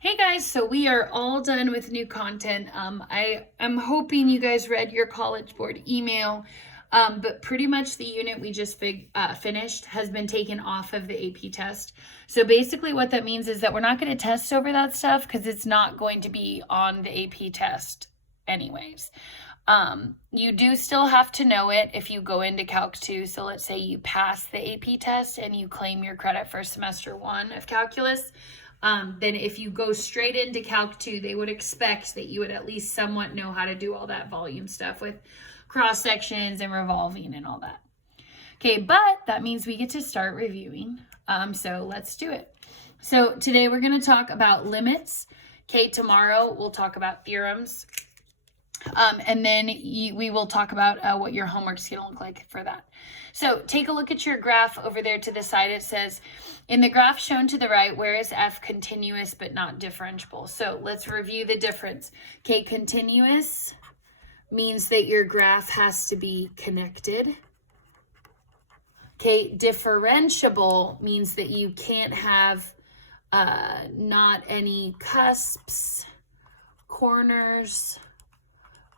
Hey guys, so we are all done with new content. I'm hoping you guys read your College Board email, but pretty much the unit we just finished has been taken off of the AP test. So basically what that means is that we're not going to test over that stuff because it's not going to be on the AP test anyways. You do still have to know it if you go into Calc 2. So let's say you pass the AP test and you claim your credit for semester 1 of calculus. Then if you go straight into Calc 2, they would expect that you would at least somewhat know how to do all that volume stuff with cross sections and revolving and all that. Okay, but that means we get to start reviewing. So let's do it. So today we're going to talk about limits. Okay, tomorrow we'll talk about theorems. And then we will talk about what your homework's going to look like for that. So take a look at your graph over there to the side. It says, in the graph shown to the right, where is f continuous but not differentiable? So let's review the difference. Okay, continuous means that your graph has to be connected. Okay, differentiable means that you can't have not any cusps, corners,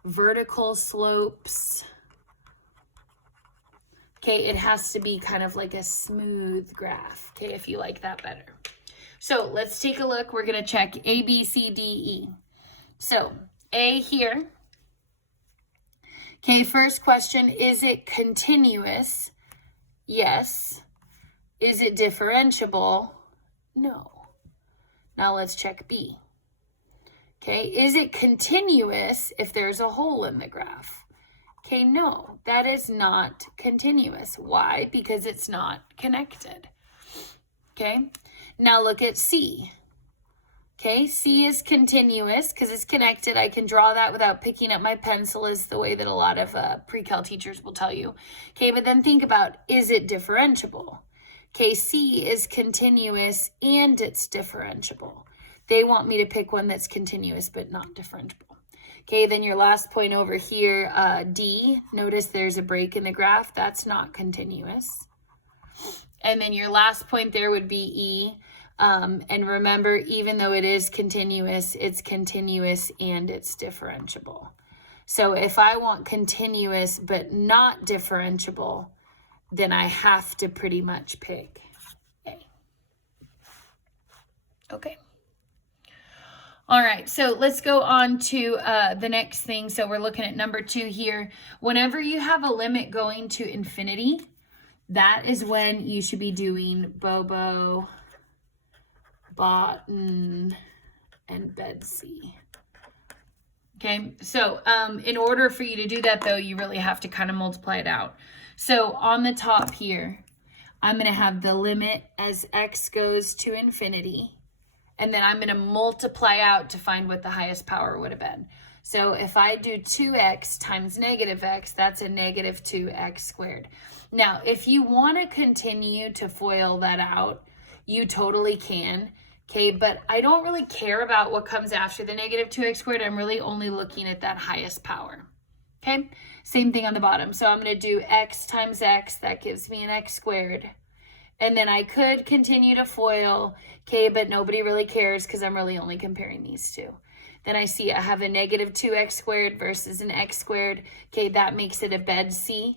vertical slopes. Okay, it has to be kind of like a smooth graph, okay, if you like that better. So let's take a look. We're going to check A, B, C, D, E. So A here. Okay, first question, is it continuous? Yes. Is it differentiable? No. Now let's check B. Okay, is it continuous if there's a hole in the graph? Okay, no, that is not continuous. Why? Because it's not connected. Okay, now look at C. Okay, C is continuous because it's connected. I can draw that without picking up my pencil, is the way that a lot of pre-cal teachers will tell you. Okay, but then think about, is it differentiable? Okay, C is continuous and it's differentiable. They want me to pick one that's continuous but not differentiable. Okay, then your last point over here, D, notice there's a break in the graph. That's not continuous. And then your last point there would be E. And remember, even though it is continuous, it's continuous and it's differentiable. So if I want continuous but not differentiable, then I have to pretty much pick A. Okay. All right, so let's go on to the next thing. So we're looking at number 2 here. Whenever you have a limit going to infinity, that is when you should be doing Bobo, Botan, and Betsy. Okay, so in order for you to do that, though, you really have to kind of multiply it out. So on the top here, I'm going to have the limit as x goes to infinity. And then I'm going to multiply out to find what the highest power would have been. So if I do 2x times negative x, that's a negative 2x squared. Now, if you want to continue to FOIL that out, you totally can. Okay, but I don't really care about what comes after the negative 2x squared. I'm really only looking at that highest power. Okay, same thing on the bottom. So I'm going to do x times x. That gives me an x squared. And then I could continue to FOIL, okay, but nobody really cares because I'm really only comparing these two. Then I see I have a negative 2x squared versus an x squared. Okay, that makes it a BED-C.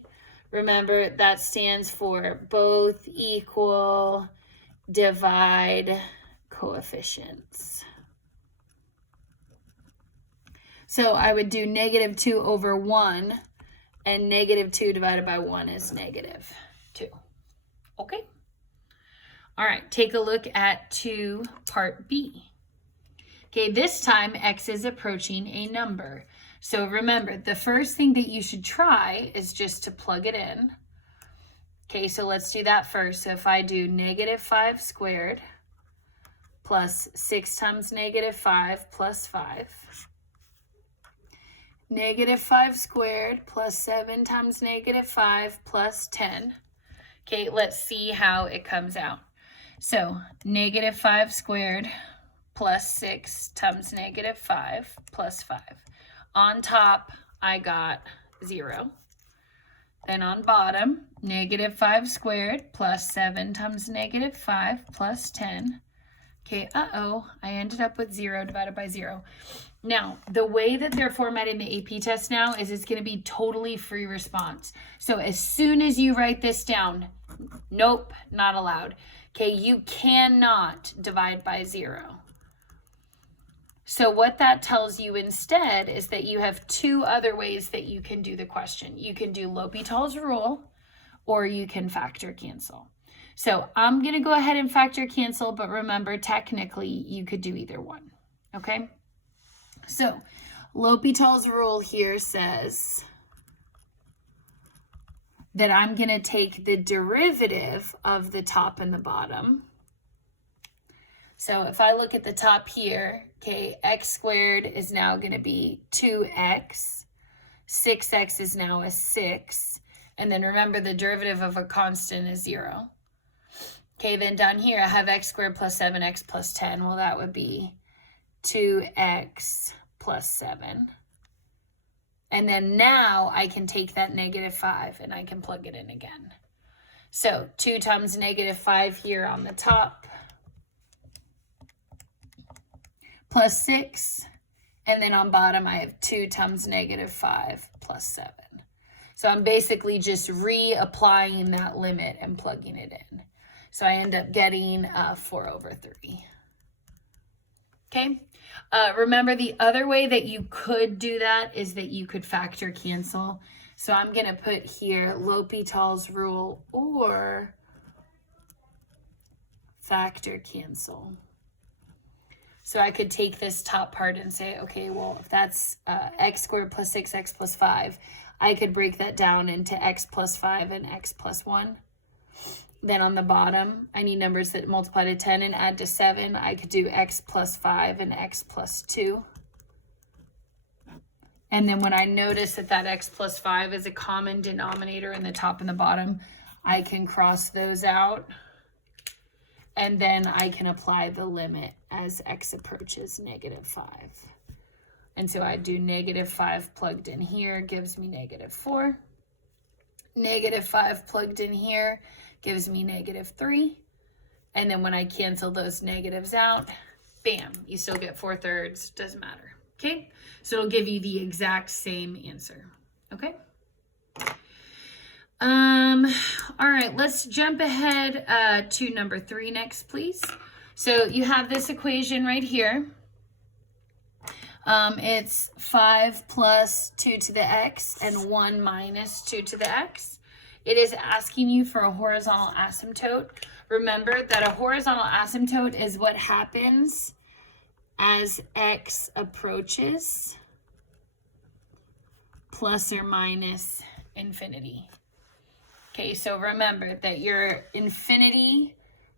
Remember, that stands for both equal divide coefficients. So I would do negative 2 over 1, and negative 2 divided by 1 is negative 2. Okay? All right, take a look at part B. Okay, this time x is approaching a number. So remember, the first thing that you should try is just to plug it in. Okay, so let's do that first. So if I do negative 5 squared plus 6 times negative 5 plus 5, negative 5 squared plus 7 times negative 5 plus 10. Okay, let's see how it comes out. So negative 5 squared plus 6 times negative 5 plus 5. On top, I got 0. Then on bottom, negative 5 squared plus 7 times negative 5 plus 10. Okay, I ended up with 0 divided by 0. Now, the way that they're formatting the AP test now is it's going to be totally free response. So as soon as you write this down, nope, not allowed. Okay, you cannot divide by 0. So what that tells you instead is that you have two other ways that you can do the question. You can do L'Hopital's rule, or you can factor cancel. So I'm going to go ahead and factor cancel, but remember, technically, you could do either one, okay? So L'Hopital's rule here says that I'm going to take the derivative of the top and the bottom. So if I look at the top here, okay, x squared is now going to be 2x. 6x is now a 6. And then remember, the derivative of a constant is 0. Okay, then down here I have x squared plus 7x plus 10. Well, that would be 2x plus 7. And then now I can take that -5 and I can plug it in again. So 2 times -5 here on the top, plus 6, and then on bottom I have 2 times -5 plus 7. So I'm basically just reapplying that limit and plugging it in. So I end up getting 4/3. Okay, remember the other way that you could do that is that you could factor cancel. So I'm going to put here L'Hopital's rule or factor cancel. So I could take this top part and say, okay, well, if that's x squared plus 6x plus 5, I could break that down into x plus 5 and x plus 1. Then on the bottom, I need numbers that multiply to 10 and add to 7. I could do x plus 5 and x plus 2. And then when I notice that that x plus 5 is a common denominator in the top and the bottom, I can cross those out. And then I can apply the limit as x approaches -5. And so I do -5 plugged in here gives me -4. -5 plugged in here gives me -3. And then when I cancel those negatives out, bam, you still get 4/3, doesn't matter. Okay, so it'll give you the exact same answer. Okay. All right, let's jump ahead to number 3 next, please. So you have this equation right here. It's 5 plus 2 to the x and 1 minus 2 to the x. It is asking you for a horizontal asymptote. Remember that a horizontal asymptote is what happens as x approaches plus or minus infinity. Okay, so remember that your infinity,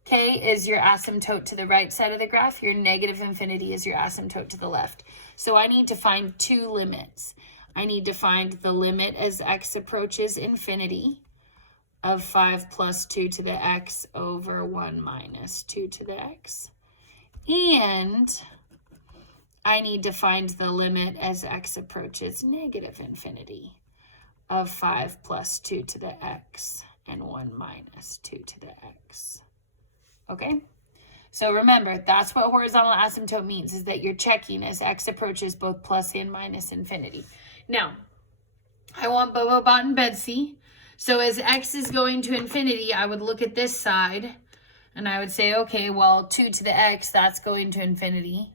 okay, is your asymptote to the right side of the graph. Your negative infinity is your asymptote to the left. So I need to find two limits. I need to find the limit as x approaches infinity of 5 plus 2 to the x over 1 minus 2 to the x. And I need to find the limit as x approaches negative infinity of 5 plus 2 to the x and 1 minus 2 to the x. Okay? So remember, that's what horizontal asymptote means, is that you're checking as x approaches both plus and minus infinity. Now, I want Bobo, Bot, and Betsy. So as x is going to infinity, I would look at this side, and I would say, okay, well, 2 to the x, that's going to infinity.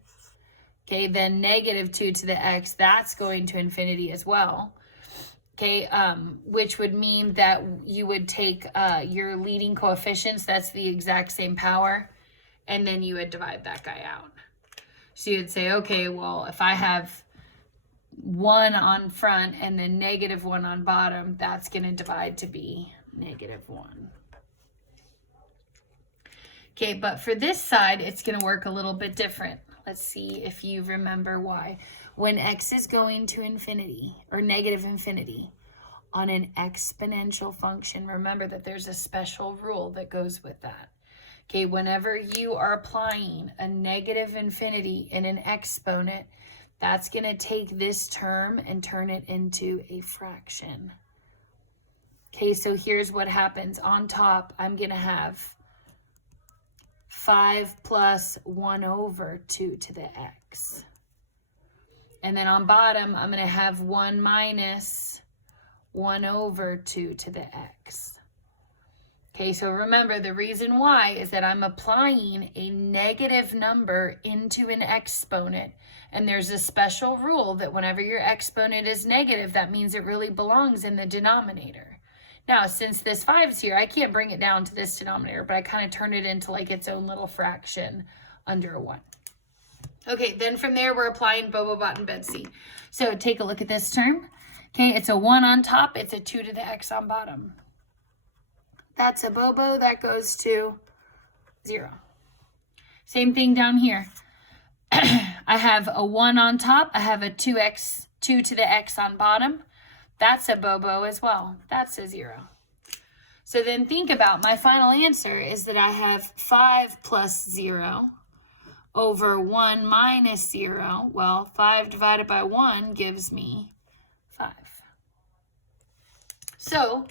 Okay, then -2 to the x, that's going to infinity as well. Okay, which would mean that you would take your leading coefficients, that's the exact same power, and then you would divide that guy out. So you'd say, okay, well, if I have 1 on front and then -1 on bottom, that's going to divide to be -1. Okay, but for this side, it's going to work a little bit different. Let's see if you remember why. When x is going to infinity or negative infinity on an exponential function, remember that there's a special rule that goes with that. Okay, whenever you are applying a negative infinity in an exponent, that's going to take this term and turn it into a fraction. Okay, so here's what happens. On top, I'm going to have 5 plus 1 over 2 to the x. And then on bottom, I'm going to have 1 minus 1 over 2 to the x. Okay, so remember, the reason why is that I'm applying a negative number into an exponent. And there's a special rule that whenever your exponent is negative, that means it really belongs in the denominator. Now, since this 5 is here, I can't bring it down to this denominator, but I kind of turn it into like its own little fraction under a 1. Okay, then from there, we're applying Bobo, Bot, and Betsy. So take a look at this term. Okay, it's a 1 on top. It's a 2 to the x on bottom. That's a Bobo. That goes to 0. Same thing down here. I have a 1 on top. I have a 2 to the x on bottom. That's a Bobo as well. That's a 0. So then think about my final answer is that I have 5 plus 0 over 1 minus 0. Well, 5 divided by 1 gives me 5. So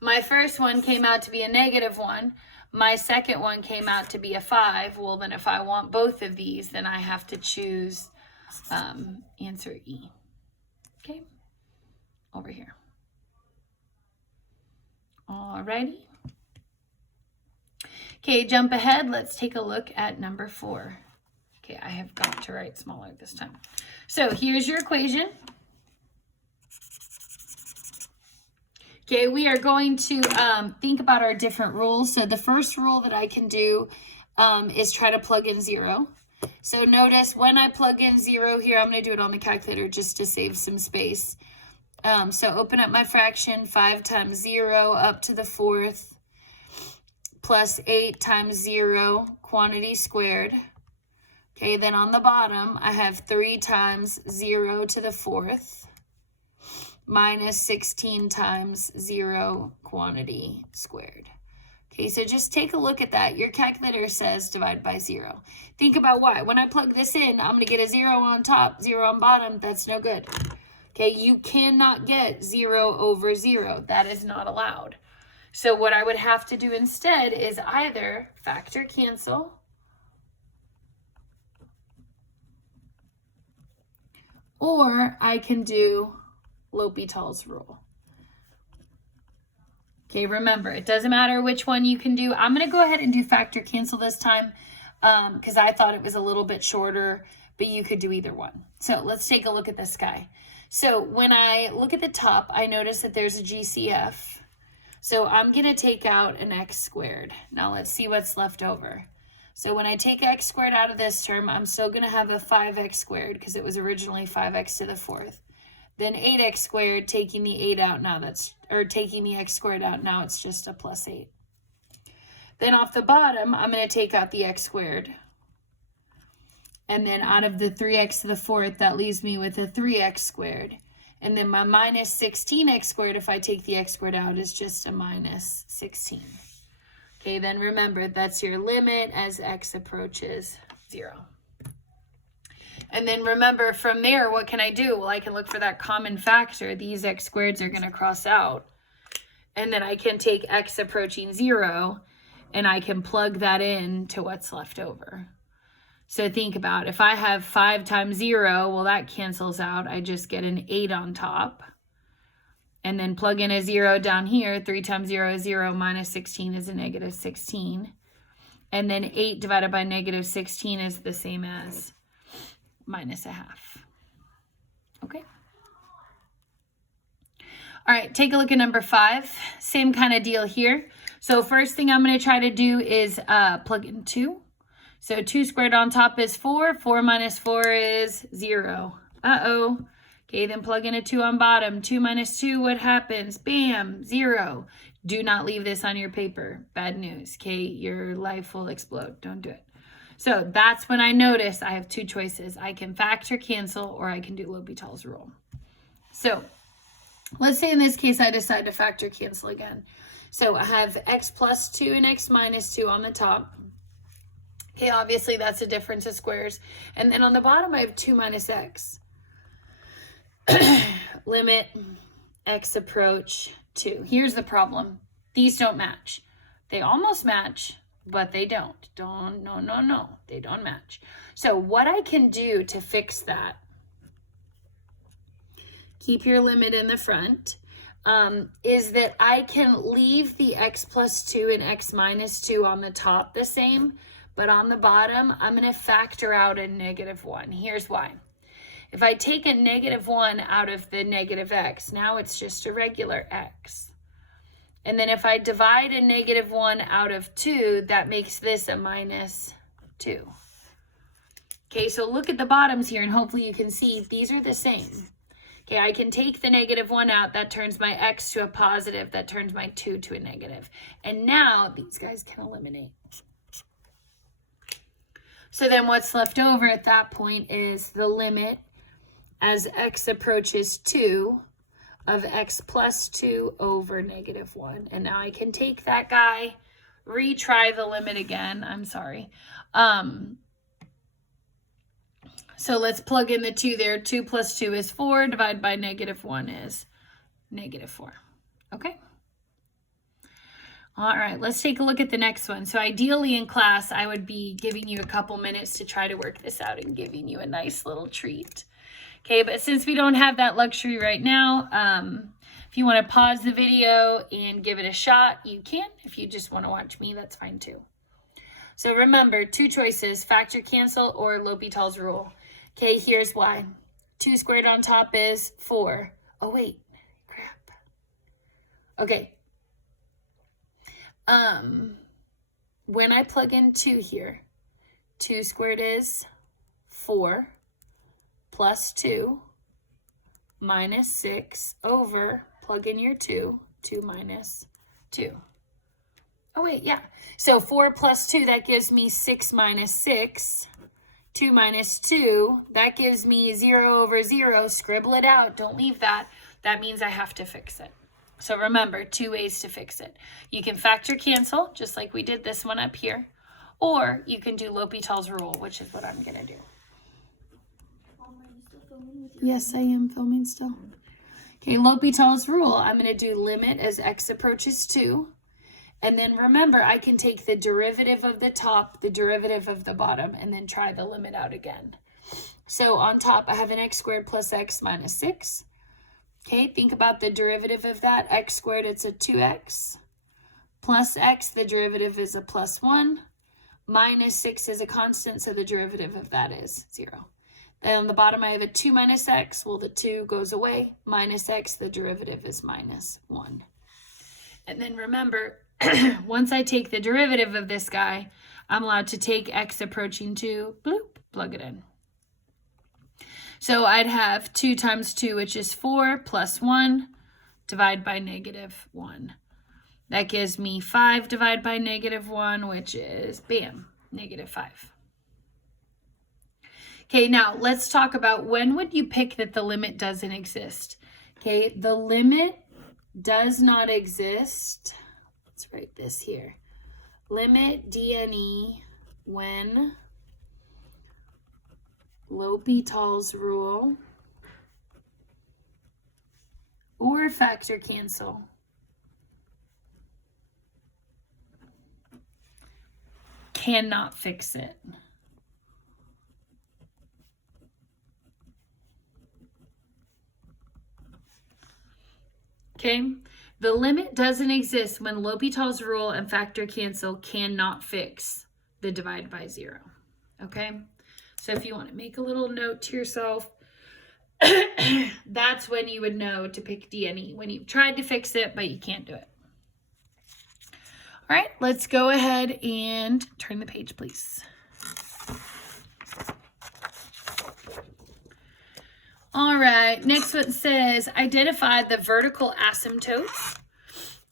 my first one came out to be a -1. My second one came out to be a 5. Well, then if I want both of these, then I have to choose answer E. Okay, over here. Alrighty. Okay, jump ahead. Let's take a look at number 4. Okay, I have got to write smaller this time. So here's your equation. Okay, we are going to think about our different rules. So the first rule that I can do is try to plug in 0. So notice when I plug in 0 here, I'm going to do it on the calculator just to save some space. So open up my fraction, 5 times 0 up to the 4th, plus 8 times 0, quantity squared. Okay, then on the bottom, I have 3 times 0 to the 4th, minus 16 times 0, quantity squared. Okay, so just take a look at that. Your calculator says divide by 0. Think about why. When I plug this in, I'm going to get a 0 on top, 0 on bottom. That's no good. Okay, you cannot get 0 over 0. That is not allowed. So what I would have to do instead is either factor cancel or I can do L'Hopital's rule. Okay, remember, it doesn't matter which one you can do. I'm going to go ahead and do factor cancel this time because I thought it was a little bit shorter, but you could do either one. So let's take a look at this guy. So when I look at the top, I notice that there's a GCF. So I'm going to take out an x squared. Now let's see what's left over. So when I take x squared out of this term, I'm still going to have a 5x squared because it was originally 5x to the 4th. Then 8x squared, taking the 8 out now, taking the x squared out, now it's just a plus 8. Then off the bottom, I'm going to take out the x squared. And then out of the 3x to the 4th, that leaves me with a 3x squared. And then my minus 16x squared, if I take the x squared out, is just a minus 16. Okay, then remember, that's your limit as x approaches 0. And then remember, from there, what can I do? Well, I can look for that common factor. These x squareds are going to cross out. And then I can take x approaching 0, and I can plug that in to what's left over. So think about, if I have 5 times 0, well, that cancels out. I just get an 8 on top. And then plug in a 0 down here. 3 times 0 is 0, minus 16 is a negative 16. And then 8 divided by negative 16 is the same as minus a half. Okay. All right, take a look at number 5. Same kind of deal here. So first thing I'm going to try to do is plug in 2. So 2 squared on top is 4. 4 minus 4 is 0. Uh-oh. Okay, then plug in a 2 on bottom. 2 minus 2, what happens? Bam, 0. Do not leave this on your paper. Bad news. Okay, your life will explode. Don't do it. So that's when I notice I have 2 choices. I can factor cancel or I can do L'Hopital's rule. So let's say in this case I decide to factor cancel again. So I have x plus 2 and x minus 2 on the top. Okay, obviously that's a difference of squares. And then on the bottom I have 2 minus x. Limit x approach 2. Here's the problem. These don't match. They almost match, but they don't. No, they don't match. So what I can do to fix that, keep your limit in the front, is that I can leave the x plus 2 and x minus 2 on the top the same, but on the bottom, I'm going to factor out a negative 1. Here's why. If I take a negative 1 out of the negative x, now it's just a regular x. And then if I divide a negative 1 out of 2, that makes this a minus 2. Okay, so look at the bottoms here, and hopefully you can see these are the same. Okay, I can take the negative 1 out. That turns my x to a positive. That turns my 2 to a negative. And now these guys can eliminate. So then what's left over at that point is the limit as x approaches 2 of x plus 2 over negative 1. And now I can take that guy, retry the limit again. I'm sorry. So let's plug in the 2 there. 2 plus 2 is 4. Divide by negative 1 is negative 4. Okay. All right, let's take a look at the next one. So ideally in class, I would be giving you a couple minutes to try to work this out and giving you a nice little treat. Okay, but since we don't have that luxury right now, if you want to pause the video and give it a shot, you can. If you just want to watch me, that's fine too. So remember, 2 choices, factor cancel or L'Hopital's rule. Okay, here's why. 2 squared on top is 4. Oh, wait, crap. Okay. When I plug in 2 here, 2 squared is 4. Plus 2 minus 6 over, plug in your 2, 2 minus 2. Oh, wait, yeah. So 4 plus 2, that gives me 6 minus 6. 2 minus 2, that gives me 0 over 0. Scribble it out. Don't leave that. That means I have to fix it. So remember, 2 ways to fix it. You can factor cancel, just like we did this one up here, or you can do L'Hopital's rule, which is what I'm going to do. Yes, I am filming still. Okay, L'Hopital's rule. I'm going to do limit as x approaches 2. And then remember, I can take the derivative of the top, the derivative of the bottom, and then try the limit out again. So on top, I have an x squared plus x minus 6. Okay, think about the derivative of that. X squared, it's a 2x. Plus x, the derivative is a plus 1. Minus 6 is a constant, so the derivative of that is 0. Then on the bottom, I have a 2 minus x. Well, the 2 goes away. Minus x, the derivative is minus 1. And then remember, once I take the derivative of this guy, I'm allowed to take x approaching 2, bloop, plug it in. So I'd have 2 times 2, which is 4, plus 1, divide by negative 1. That gives me 5 divided by negative 1, which is, bam, negative 5. Okay, now let's talk about when would you pick that the limit doesn't exist. Okay, the limit does not exist. Let's write this here. Limit DNE when L'Hopital's rule or factor cancel cannot fix it. Okay, the limit doesn't exist when L'Hopital's rule and factor cancel cannot fix the divide by 0. Okay, so if you want to make a little note to yourself, that's when you would know to pick DNE, when you've tried to fix it, but you can't do it. All right, let's go ahead and turn the page, please. All right, next one says identify the vertical asymptotes.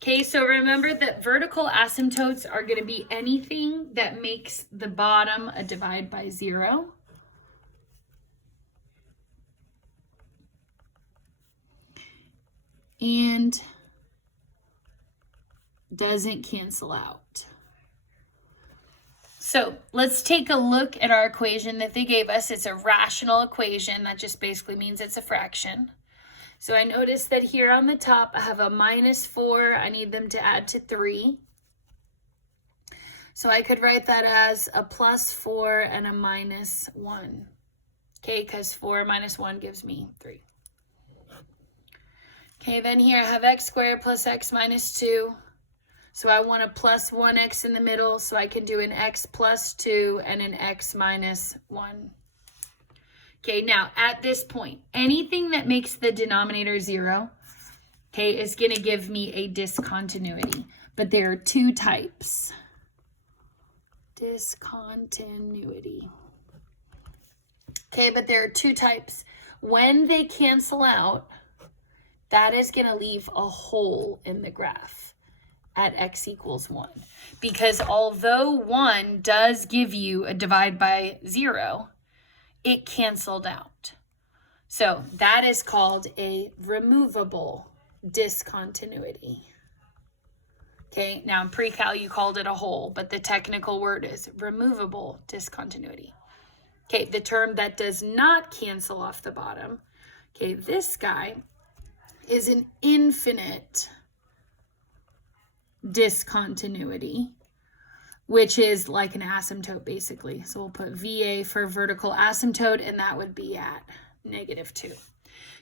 Okay, so remember that vertical asymptotes are going to be anything that makes the bottom a divide by 0. And doesn't cancel out. So let's take a look at our equation that they gave us. It's a rational equation. That just basically means it's a fraction. So I noticed that here on the top, I have a minus 4. I need them to add to 3. So I could write that as a +4 and a -1. Okay, because 4 minus 1 gives me 3. Okay, then here I have x squared plus x minus 2. So I want a plus 1x in the middle, so I can do an x plus 2 and an x minus 1. Okay, now at this point, anything that makes the denominator 0, okay, is going to give me a discontinuity. But there are two types. Discontinuity. Okay, but there are two types. When they cancel out, that is going to leave a hole in the graph at x equals 1. Because although 1 does give you a divide by 0, it canceled out. So that is called a removable discontinuity. Okay, now in pre-cal you called it a hole, but the technical word is removable discontinuity. Okay, the term that does not cancel off the bottom, okay, this guy is an infinite discontinuity, which is like an asymptote basically. So we'll put VA for vertical asymptote, and that would be at -2.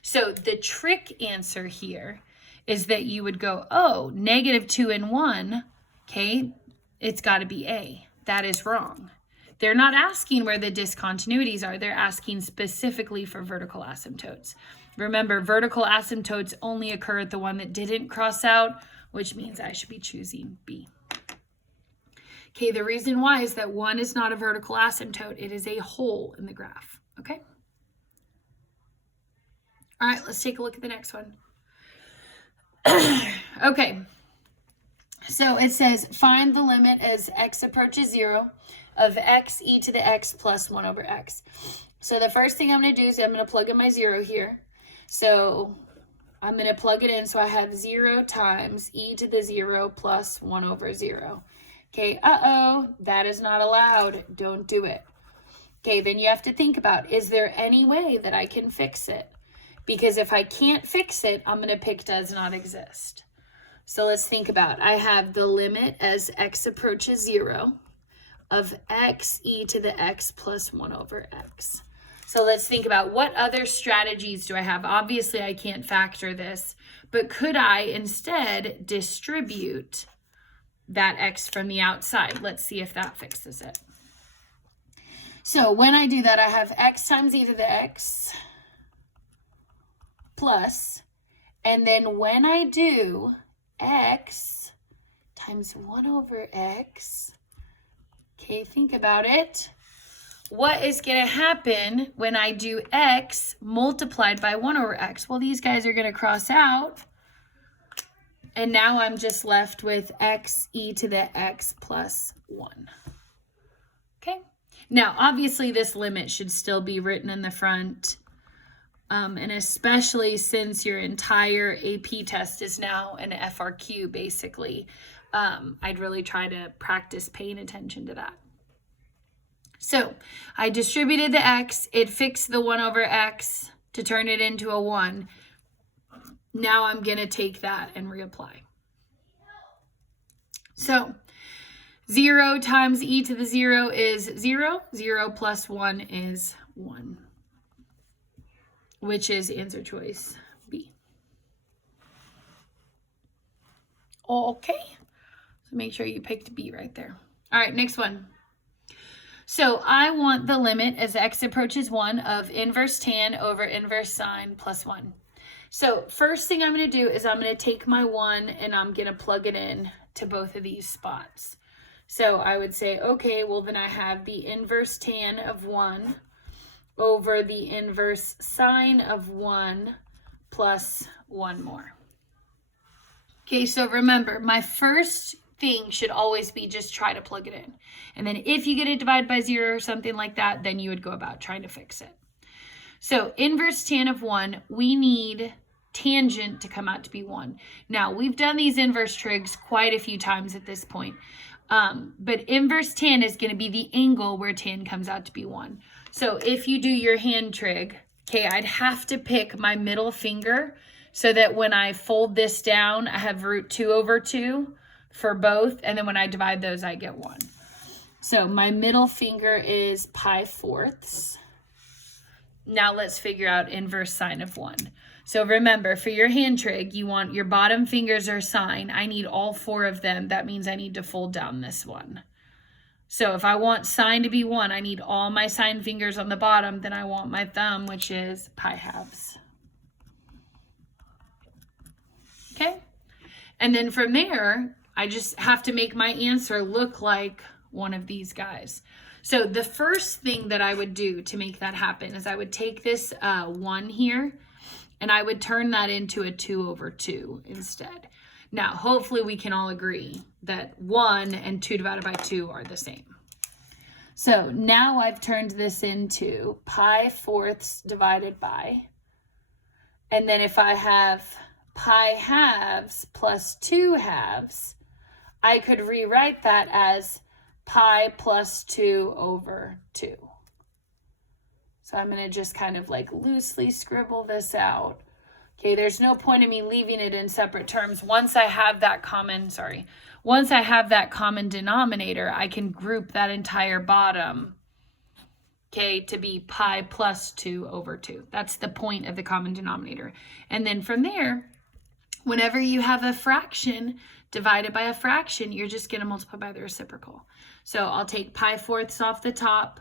So the trick answer here is that you would go, oh, -2 and 1, okay, it's got to be A. That is wrong. They're not asking where the discontinuities are. They're asking specifically for vertical asymptotes. Remember, vertical asymptotes only occur at the one that didn't cross out, which means I should be choosing B. Okay, the reason why is that 1 is not a vertical asymptote. It is a hole in the graph, okay? All right, let's take a look at the next one. Okay, so it says find the limit as x approaches 0 of x e to the x plus 1 over x. So the first thing I'm going to do is I'm going to plug in my 0 here. So I'm going to plug it in, so I have 0 times e to the 0 plus 1 over 0. Okay, that is not allowed. Don't do it. Okay, then you have to think about, is there any way that I can fix it? Because if I can't fix it, I'm going to pick does not exist. So let's think about, I have the limit as x approaches 0 of x e to the x plus 1 over x. So let's think about, what other strategies do I have? Obviously, I can't factor this, but could I instead distribute that x from the outside? Let's see if that fixes it. So when I do that, I have x times e to the x plus, and then when I do x times 1 over x, okay, think about it. What is going to happen when I do x multiplied by 1 over x? Well, these guys are going to cross out, and now I'm just left with x e to the x plus 1. Okay, now obviously this limit should still be written in the front. And especially since your entire AP test is now an FRQ, basically, I'd really try to practice paying attention to that. So I distributed the x. It fixed the 1 over x to turn it into a 1. Now I'm going to take that and reapply. So 0 times e to the 0 is 0. 0 plus 1 is 1. Which is answer choice B. Okay, so make sure you picked B right there. All right, next one. So I want the limit as x approaches 1 of inverse tan over inverse sine plus 1. So first thing I'm going to do is I'm going to take my 1 and I'm going to plug it in to both of these spots. So I would say, okay, well then I have the inverse tan of 1 over the inverse sine of 1 plus 1 more. Okay, so remember, my first thing should always be just try to plug it in. And then if you get a divide by 0 or something like that, then you would go about trying to fix it. So inverse tan of 1, we need tangent to come out to be 1. Now, we've done these inverse trigs quite a few times at this point. But inverse tan is going to be the angle where tan comes out to be 1. So if you do your hand trig, okay, I'd have to pick my middle finger so that when I fold this down, I have root 2 over 2 for both. And then when I divide those, I get 1. So my middle finger is pi fourths. Now let's figure out inverse sine of 1. So remember, for your hand trig, you want your bottom fingers are sine. I need all 4 of them. That means I need to fold down this one. So if I want sine to be 1, I need all my sine fingers on the bottom. Then I want my thumb, which is pi halves. Okay? And then from there, I just have to make my answer look like one of these guys. So the first thing that I would do to make that happen is I would take this 1 here, and I would turn that into a 2/2 instead. Now, hopefully we can all agree that 1 and 2 divided by 2 are the same. So now I've turned this into pi fourths divided by, and then if I have pi halves plus 2 halves, I could rewrite that as pi plus 2/2. So I'm going to just kind of like loosely scribble this out. Okay, there's no point in me leaving it in separate terms. Once I have that common denominator, I can group that entire bottom, okay, to be pi plus 2/2. That's the point of the common denominator. And then from there, whenever you have a fraction divided by a fraction, you're just going to multiply by the reciprocal. So I'll take pi fourths off the top,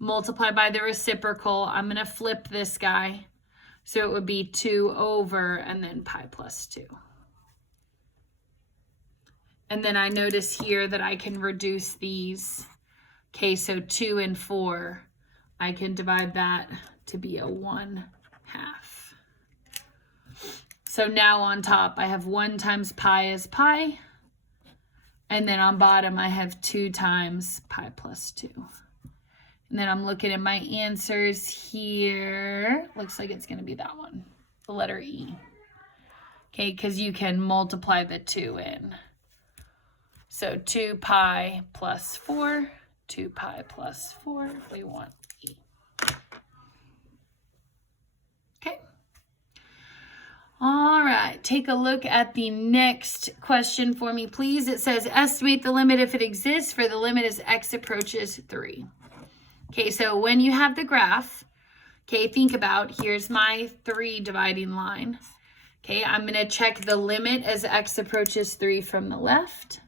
multiply by the reciprocal. I'm going to flip this guy. So it would be 2 and then pi plus 2. And then I notice here that I can reduce these. Okay, so 2 and 4, I can divide that to be a 1/2. So now on top, I have 1 times pi is pi. And then on bottom, I have 2 times pi plus 2. And then I'm looking at my answers here. Looks like it's going to be that one, the letter E. Okay, because you can multiply the 2 in. So 2 pi plus 4, 2 pi plus 4, we want E. Okay. All right, take a look at the next question for me, please. It says, estimate the limit if it exists for the limit as x approaches 3. Okay, so when you have the graph, okay, think about, here's my 3 dividing line. Okay, I'm going to check the limit as x approaches 3 from the left.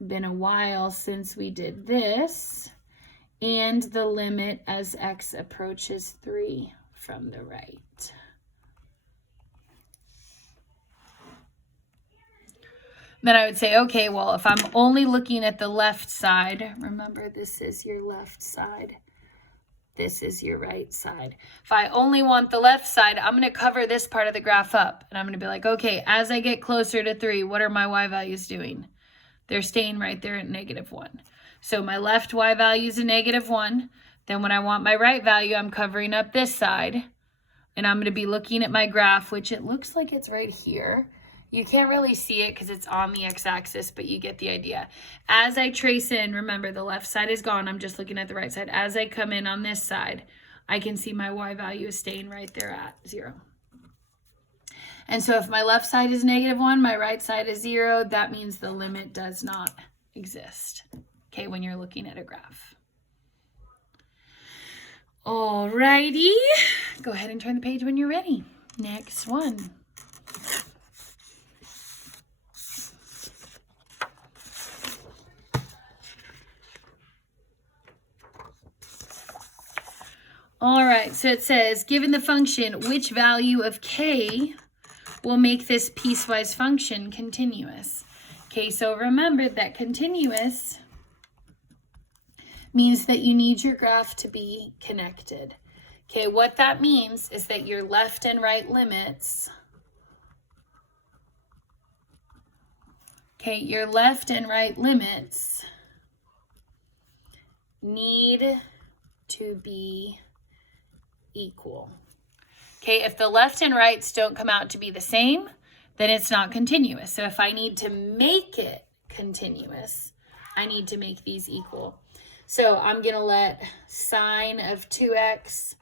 Been a while since we did this. And the limit as x approaches 3 from the right. Then I would say, okay, well, if I'm only looking at the left side, remember this is your left side, this is your right side. If I only want the left side, I'm going to cover this part of the graph up. And I'm going to be like, okay, as I get closer to 3, what are my y values doing? They're staying right there at -1. So my left y value is a -1. Then when I want my right value, I'm covering up this side. And I'm going to be looking at my graph, which it looks like it's right here. You can't really see it because it's on the x-axis, but you get the idea. As I trace in, remember the left side is gone. I'm just looking at the right side. As I come in on this side, I can see my y value is staying right there at 0. And so if my left side is -1, my right side is 0, that means the limit does not exist, okay, when you're looking at a graph. Alrighty, go ahead and turn the page when you're ready. Next one. All right, so it says, given the function, which value of k will make this piecewise function continuous? Okay, so remember that continuous means that you need your graph to be connected. Okay, what that means is that your left and right limits, okay, your left and right limits need to be equal. Okay, if the left and rights don't come out to be the same, then it's not continuous. So if I need to make it continuous, I need to make these equal. So I'm going to let sine of 2x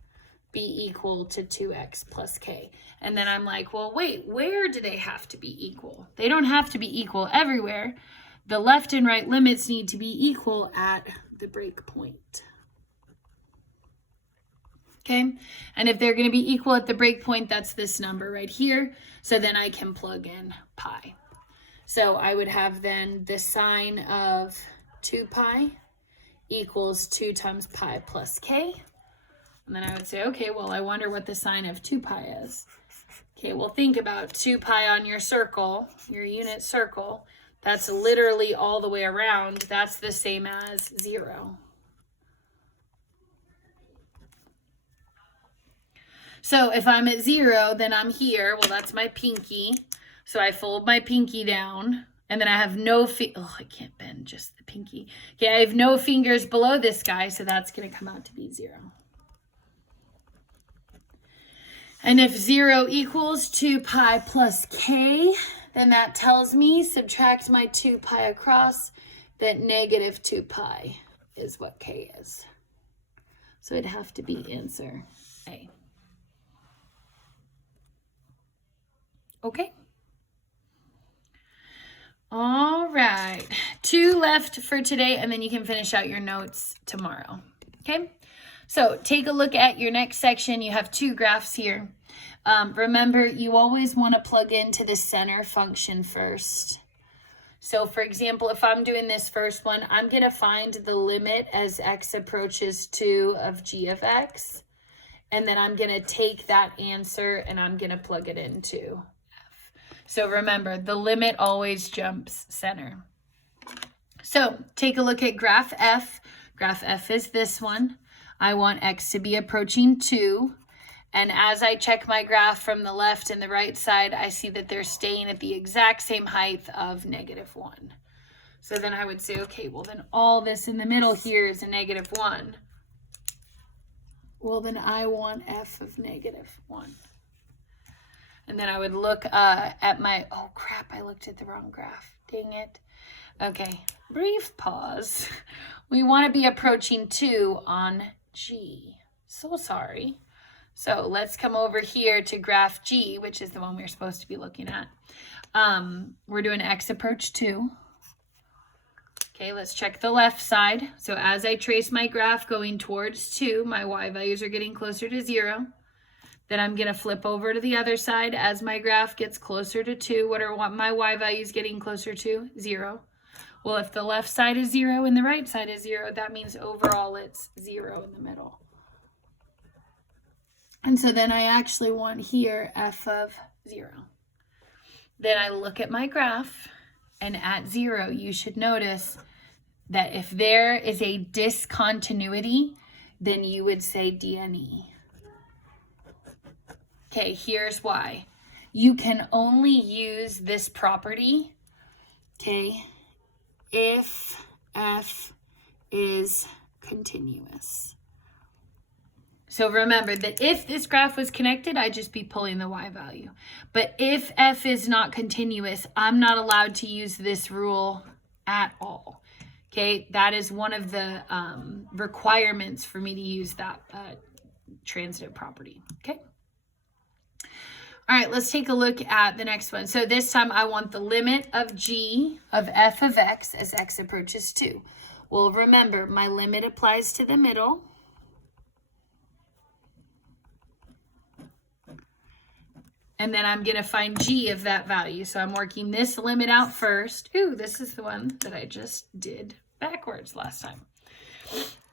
be equal to 2x plus k. And then I'm like, well, wait, where do they have to be equal? They don't have to be equal everywhere. the left and right limits need to be equal at the break point. Okay, and if they're going to be equal at the break point, that's this number right here. So then I can plug in pi. So I would have then the sine of 2 pi equals 2 times pi plus k. And then I would say, okay, well, I wonder what the sine of 2 pi is. Okay, well, think about 2 pi on your circle, your unit circle. That's literally all the way around. That's the same as 0. So if I'm at 0, then I'm here. Well, that's my pinky. So I fold my pinky down, and then I have no I can't bend just the pinky. Okay, I have no fingers below this guy, so that's going to come out to be 0. And if 0 equals 2 pi plus k, then that tells me, subtract my 2 pi across, that negative 2 pi is what k is. So it'd have to be answer A. Okay. All right. 2 left for today, and then you can finish out your notes tomorrow. Okay. So take a look at your next section. You have 2 graphs here. Remember, you always want to plug into the center function first. So for example, if I'm doing this first one, I'm going to find the limit as x approaches 2 of g of x. And then I'm going to take that answer and I'm going to plug it into f. So remember, the limit always jumps center. So take a look at graph f. Graph f is this one. I want x to be approaching 2. And as I check my graph from the left and the right side, I see that they're staying at the exact same height of -1. So then I would say, okay, well then all this in the middle here is a -1. Well, then I want f of -1. And then I would look at my, oh crap, I looked at the wrong graph. Dang it. Okay, brief pause. We want to be approaching 2 on G. So sorry. So let's come over here to graph G, which is the one we're supposed to be looking at. We're doing x approach 2. Okay, let's check the left side. So as I trace my graph going towards 2, my y values are getting closer to 0. Then I'm going to flip over to the other side. As my graph gets closer to 2, what are my y values getting closer to? 0. Well, if the left side is 0 and the right side is 0, that means overall it's 0 in the middle. And so then I actually want here f of 0. Then I look at my graph, and at 0, you should notice that if there is a discontinuity, then you would say DNE. Okay, here's why. You can only use this property, okay, if f is continuous. So remember that if this graph was connected, I'd just be pulling the y value. But if f is not continuous, I'm not allowed to use this rule at all. Okay, that is one of the requirements for me to use that transitive property. Okay. All right, let's take a look at the next one. So this time I want the limit of g of f of x as x approaches 2. Well, remember, my limit applies to the middle. And then I'm going to find g of that value. So I'm working this limit out first. Ooh, this is the one that I just did backwards last time.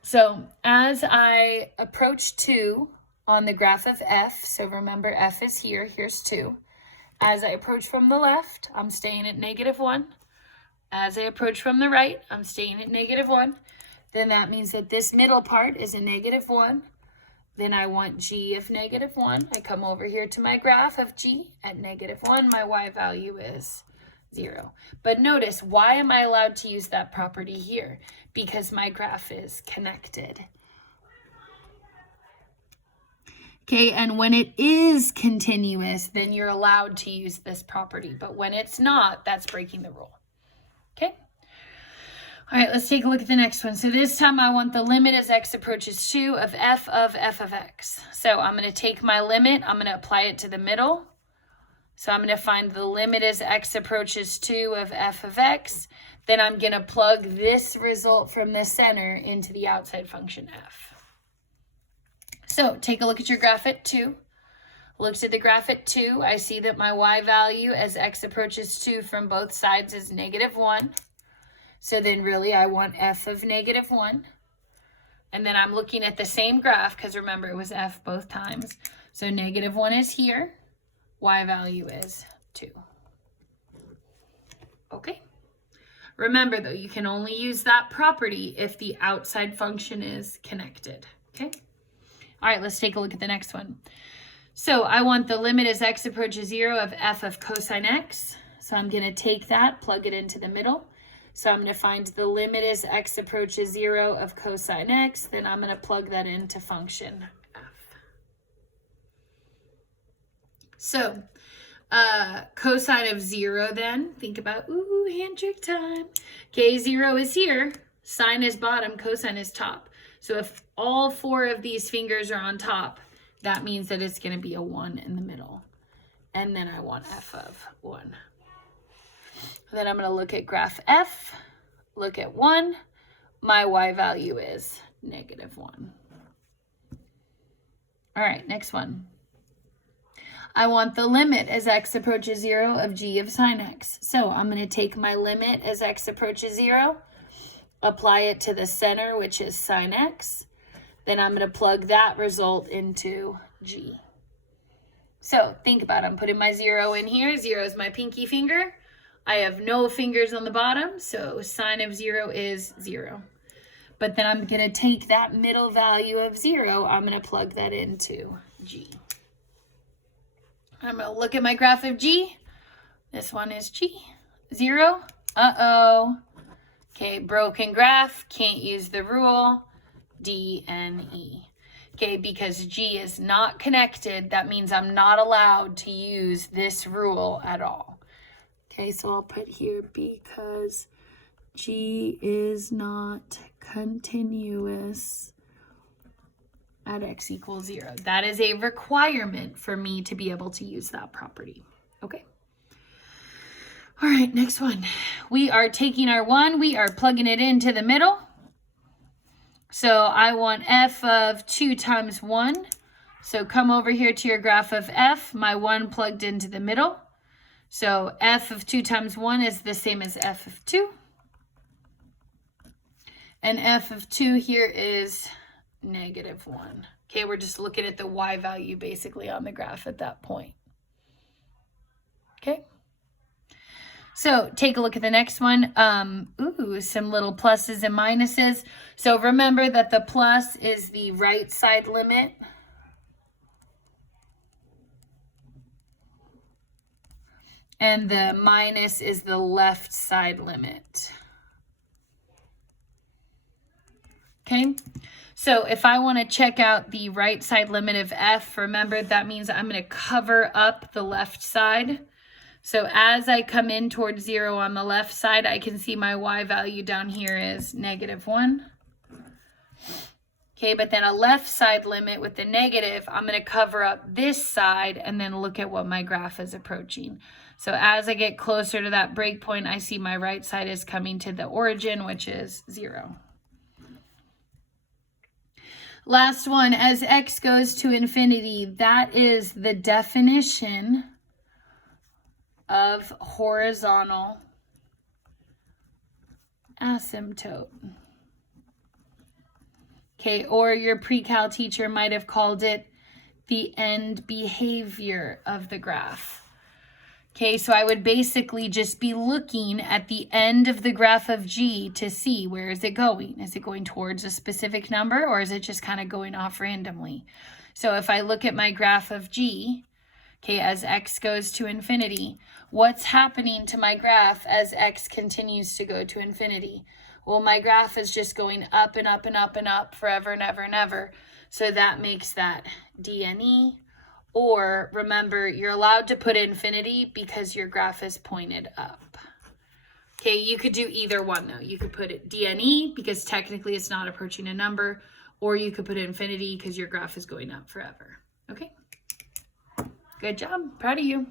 So as I approach 2 on the graph of f, so remember f is here, here's 2. As I approach from the left, I'm staying at -1. As I approach from the right, I'm staying at -1. Then that means that this middle part is a -1. Then I want g of -1. I come over here to my graph of g at -1. My y value is 0. But notice, why am I allowed to use that property here? Because my graph is connected. Okay, and when it is continuous, then you're allowed to use this property. But when it's not, that's breaking the rule. Okay? All right, let's take a look at the next one. So this time I want the limit as x approaches 2 of f of x. So I'm going to take my limit, I'm going to apply it to the middle. So I'm going to find the limit as x approaches 2 of f of x. Then I'm going to plug this result from the center into the outside function f. So take a look at your graph at 2. Looked at the graph at 2. I see that my y value as x approaches 2 from both sides is -1. So then really I want f of -1. And then I'm looking at the same graph because remember it was f both times. So -1 is here. Y value is 2. Okay. Remember though, you can only use that property if the outside function is connected. Okay. All right, let's take a look at the next one. So I want the limit as x approaches 0 of f of cosine x. So I'm going to take that, plug it into the middle. So I'm going to find the limit as x approaches 0 of cosine x. Then I'm going to plug that into function f. So cosine of 0 then, think about, ooh, hand trick time. Okay, 0 is here, sine is bottom, cosine is top. So if all 4 of these fingers are on top, that means that it's going to be a 1 in the middle. And then I want f of 1. Then I'm going to look at graph f, look at 1. My y value is -1. All right, next one. I want the limit as x approaches 0 of g of sine x. So I'm going to take my limit as x approaches 0, apply it to the center, which is sine x. Then I'm going to plug that result into g. So think about it. I'm putting my 0 in here. 0 is my pinky finger. I have no fingers on the bottom, so sine of 0 is 0. But then I'm going to take that middle value of 0. I'm going to plug that into g. I'm going to look at my graph of g. This one is g. 0. Uh-oh. Okay, broken graph. Can't use the rule. D, N, E. Okay, because G is not connected, that means I'm not allowed to use this rule at all. Okay, so I'll put here because G is not continuous at x equals 0. That is a requirement for me to be able to use that property. Okay. All right, next one. We are taking our 1, we are plugging it into the middle. So I want f of 2 times 1. So come over here to your graph of f, my 1 plugged into the middle. So f of 2 times 1 is the same as f of 2. And f of 2 here is -1. Okay, we're just looking at the y value basically on the graph at that point. Okay. So take a look at the next one. Ooh, some little pluses and minuses. So remember that the plus is the right side limit. And the minus is the left side limit. Okay. So if I want to check out the right side limit of f, remember that means I'm going to cover up the left side. So as I come in towards 0 on the left side, I can see my y value down here is -1. Okay, but then a left side limit with the negative, I'm going to cover up this side and then look at what my graph is approaching. So as I get closer to that break point, I see my right side is coming to the origin, which is 0. Last one, as x goes to infinity, that is the definition of horizontal asymptote. Okay, or your pre-cal teacher might have called it the end behavior of the graph. Okay, so I would basically just be looking at the end of the graph of G to see where is it going. Is it going towards a specific number or is it just kind of going off randomly? So if I look at my graph of G, okay, as x goes to infinity, what's happening to my graph as x continues to go to infinity? Well, my graph is just going up and up and up and up forever and ever and ever. So that makes that DNE. Or remember, you're allowed to put infinity because your graph is pointed up. Okay, you could do either one though. You could put it DNE because technically it's not approaching a number, or you could put infinity because your graph is going up forever. Okay, good job, proud of you.